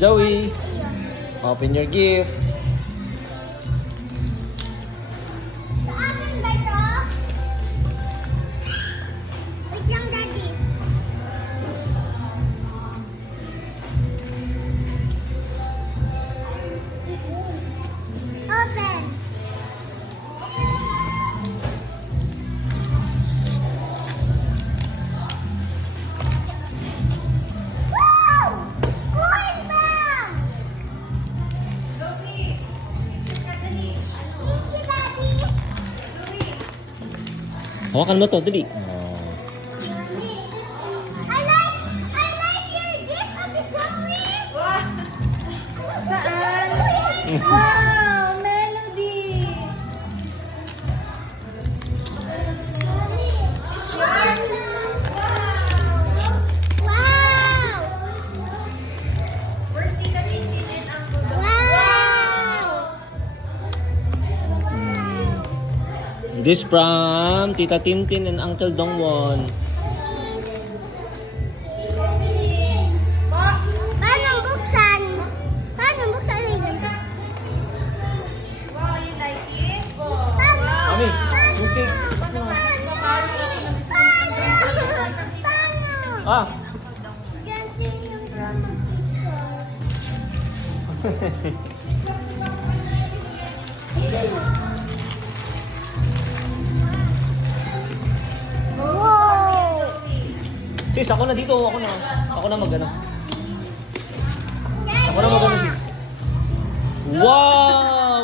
Joey, open your gift. Akin ba ito? Wait lang, Daddy. Open. Wow! Corn bag! Thank you, Daddy. Hawakan mo to, dali. I like your gift, Ate Joey. Saan? Wow! Melody! Wow! Where's Tita Tintin and Uncle Dong? Wow! This from Tita Tintin and Uncle Dongwon. Paano buksan? Paano buksan yung ganito? Wow, you like it? Paano? Mami, yung cake. Paano? Ah, Ganito yung drama Wow! sis, ako na dito. Ako na. Ako na mag-ano. Ako na mag-ano, sis. Wow!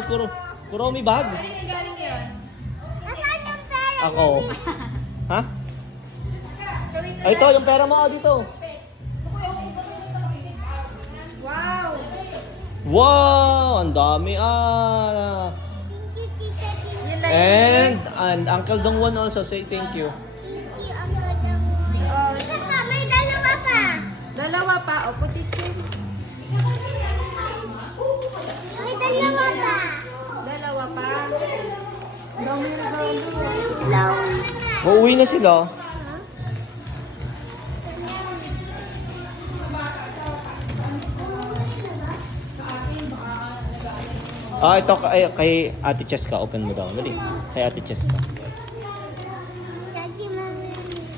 Kuromi bag. Nasaan yung pera? Ako. Ha? Ay, ito, yung pera mo dito. Wow! Wow! Ang dami Thank you, Tita Tita. You like And Uncle Dongwon also say thank you. Thank you, Uncle Dong. Oh, Ito pa, may dalawa pa. dalawa pa. O, putitin. May dalawa pa. Dalawa pa. Dami na Brown. Uuwi na sila. Ito kay Ate Cheska. Open mo daw. Dali. Kay Ate Cheska. Daddy, mami.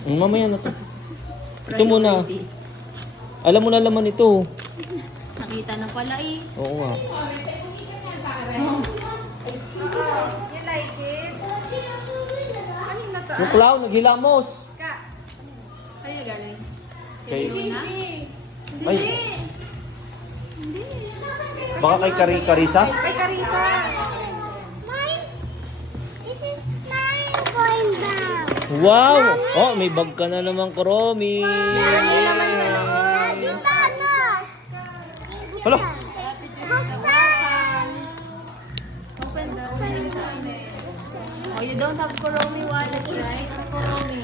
Mamaya na to. Ito muna. Alam mo na laman ito. Nakita na pala eh. Oo nga. You like it? Ano na to? Yung clown, naghilamos. Ka. Ano galing? Kay, Yuna? ay, baka kay Karisa? Kay Karisa. Mine? This is my coin bag. Wow! Oh, may bag ka na naman, Kuromi. Daddy, paano? Hala. Buksan! Open the opening sign. Oh, you don't have Kuromi wallet, right? Kuromi.